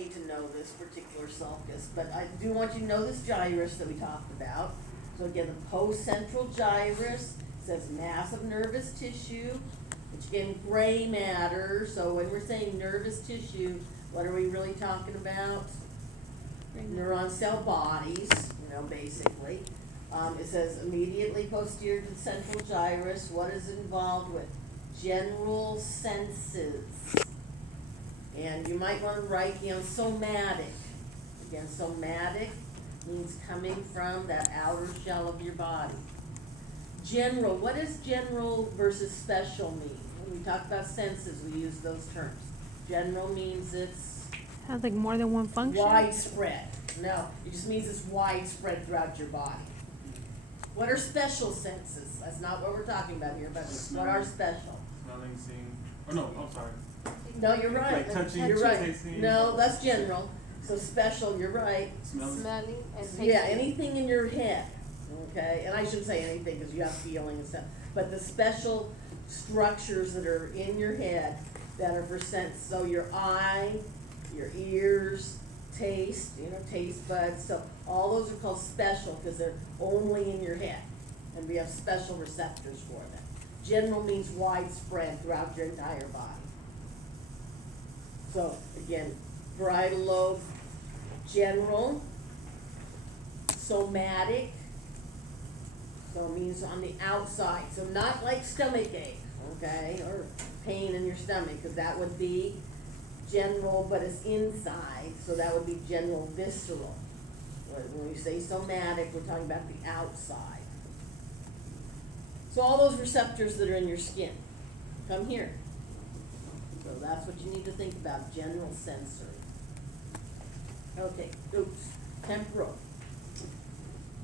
need to know this particular sulcus, but I do want you to know this gyrus that we talked about. So again, the post-central gyrus says mass of nervous tissue, which again, gray matter. So when we're saying nervous tissue, what are we really talking about? Neuron cell bodies, basically. It says immediately posterior to the central gyrus. What is involved with? General senses. And you might want to write, somatic. Again, somatic means coming from that outer shell of your body. General, what does general versus special mean? When we talk about senses, we use those terms. General means it's Has like more than one function? widespread. No, it just means it's widespread throughout your body. What are special senses? That's not what we're talking about here, but what are special? Smelling, seeing. Oh no, I'm sorry. No, you're right. Like touching, You're right. tasting. No, that's general. So special, you're right. Smelling. Smelling and tasting. Yeah, anything in your head, okay? And I shouldn't say anything because you have feeling and stuff. But the special structures that are in your head that are for sense. So your eye, your ears, taste, taste buds. So all those are called special because they're only in your head. And we have special receptors for them. General means widespread throughout your entire body. So again, parietal lobe, general, somatic, so it means on the outside, so not like stomach ache, okay, or pain in your stomach, because that would be general, but it's inside, so that would be general visceral. When we say somatic, we're talking about the outside. So all those receptors that are in your skin, come here. So that's what you need to think about, general sensory. Okay, temporal.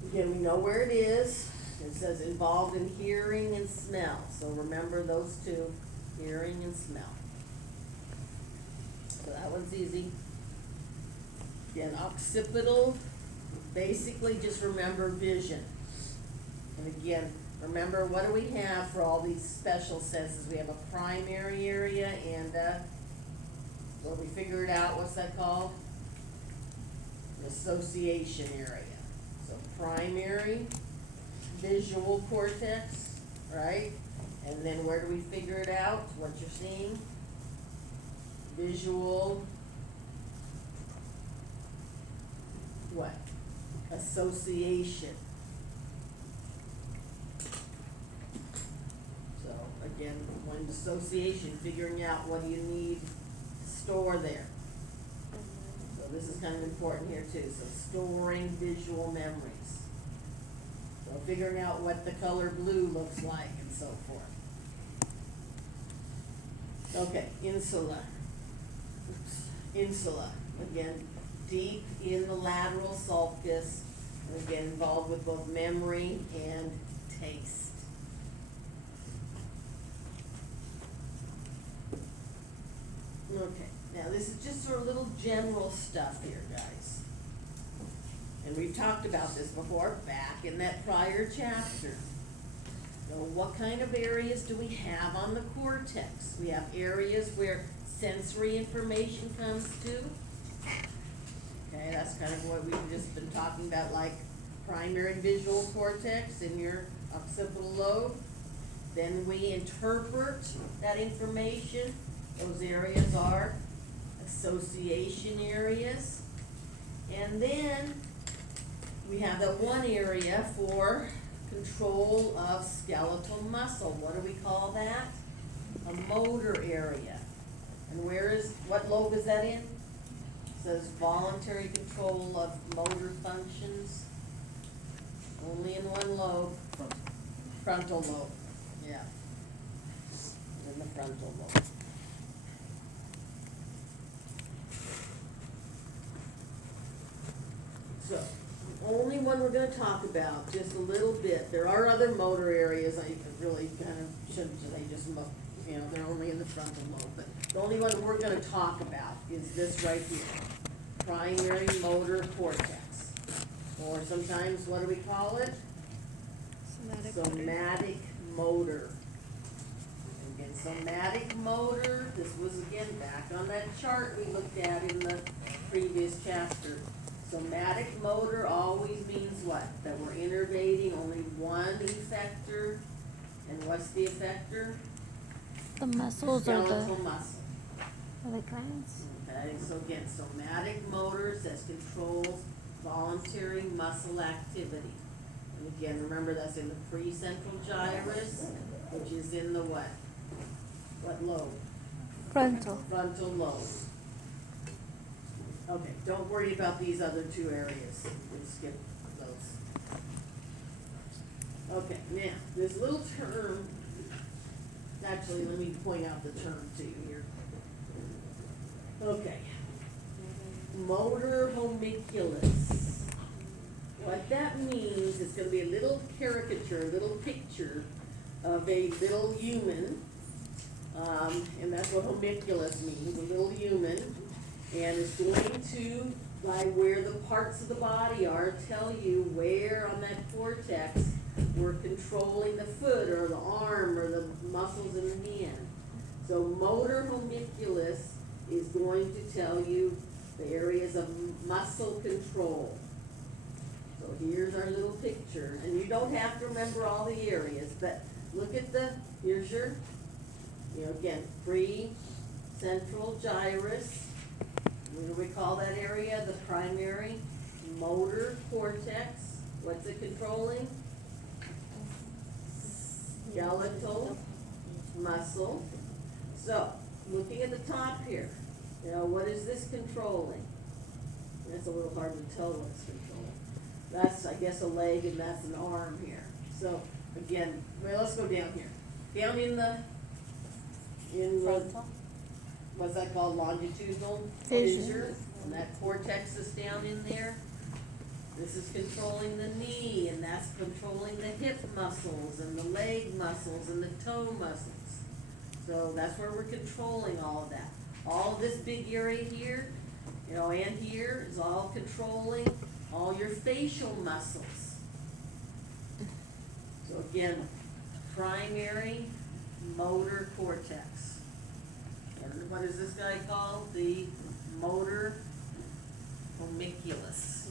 Again, we know where it is. It says involved in hearing and smell. So remember those two, hearing and smell. So that one's easy. Again, occipital, basically just remember vision. And again, remember, what do we have for all these special senses? We have a primary area and well, we figured out, what's that called? An association area. So primary, visual cortex, right? And then where do we figure it out? What you're seeing? Visual, what? Association. So again, when association, figuring out what do you need to store there. So this is kind of important here too. So storing visual memories. So figuring out what the color blue looks like and so forth. Okay, insula. Insula, again, deep in the lateral sulcus, and again involved with both memory and taste. Okay, now this is just sort of little general stuff here, guys. And we've talked about this before back in that prior chapter. So what kind of areas do we have on the cortex? We have areas where sensory information comes to. Okay, that's kind of what we've just been talking about, like primary visual cortex in your occipital lobe. Then we interpret that information. Those areas are association areas. And then we have that one area for control of skeletal muscle. What do we call that? A motor area. And what lobe is that in? It says voluntary control of motor functions. Only in one lobe. Frontal lobe. Yeah. In the frontal lobe. So, the only one we're gonna talk about, just a little bit, there are other motor areas, I really kind of shouldn't say just, they're only in the frontal lobe, but the only one we're gonna talk about is this right here, primary motor cortex. Or sometimes, what do we call it? Somatic motor. Again, somatic motor, this was again back on that chart we looked at in the previous chapter. Somatic motor always means what? That we're innervating only one effector, and what's the effector? The muscles or Skeletal muscle. the glands. Okay, so again, somatic motors, that controls voluntary muscle activity. And again, remember that's in the precentral gyrus, which is in the what? What lobe? Frontal. Frontal lobe. Okay, don't worry about these other two areas, we'll skip those. Okay, now, this little term, actually, let me point out the term to you here. Okay. Motor homunculus. What that means, it's gonna be a little caricature, a little picture of a little human. And that's what homunculus means, a little human. And it's going to, by where the parts of the body are, tell you where on that cortex we're controlling the foot or the arm or the muscles in the hand. So motor homunculus is going to tell you the areas of muscle control. So here's our little picture, and you don't have to remember all the areas, but look at here's your, again, pre-central gyrus. What do we call that area? The primary motor cortex. What's it controlling? Skeletal muscle. So, looking at the top here, what is this controlling? That's a little hard to tell what it's controlling. That's, I guess, a leg and that's an arm here. So, again, well, let's go down here. Down in the, what's that called, longitudinal fissure, and that cortex is down in there. This is controlling the knee, and that's controlling the hip muscles, and the leg muscles, and the toe muscles. So that's where we're controlling all of that. All of this big area here, and here is all controlling all your facial muscles. So again, primary motor cortex. And what is this guy called? The motor homunculus.